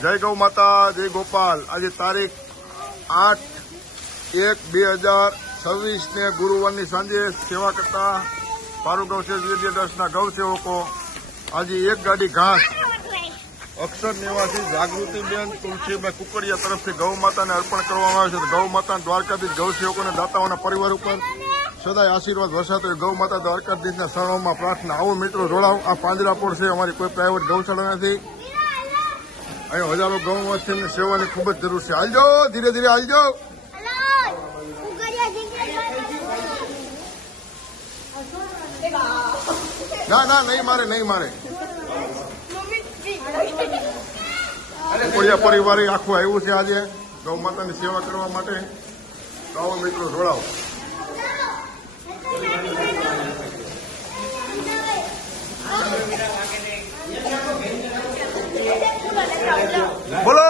જય ગૌ માતા, જય ગોપાલ। આજે તારીખ 8/1/2026 ને ગુરુવારની સાંજે સેવા કરતા પારુ ગૌસેવક વિદ્યા ટ્રસ્ટના ગૌસેવકો આજે એક ગાડી ઘાસ અક્ષર નિવાસી જાગૃતિબેન તુલસીભાઈ કુકડિયા તરફથી ગૌ માતાને અર્પણ કરવામાં આવે છે। ગૌ માતા દ્વારકાધીશ ગૌસેવકોને દાતાઓના પરિવાર ઉપર સદાય આશીર્વાદ વરસાતો ગૌ માતા દ્વારકાધીશના શરણોમાં પ્રાર્થના। આવો મિત્રો જોડાવ। આ પાંજરાપોળ છે, અમારી કોઈ પ્રાઇવેટ ગૌશાળા નથી। અહીંયા હજારો ગૌ વસ્તીની સેવાની ખૂબ જ જરૂર છે। હાલજો, ધીરે ધીરે હાલજો। ના ના, નહીં મારે, નહીં મારે। કુકડિયા પરિવારે આખું આવ્યું છે આજે ગૌ માતાની સેવા કરવા માટે। તો આવો મિત્રો જોડાવ। બોલો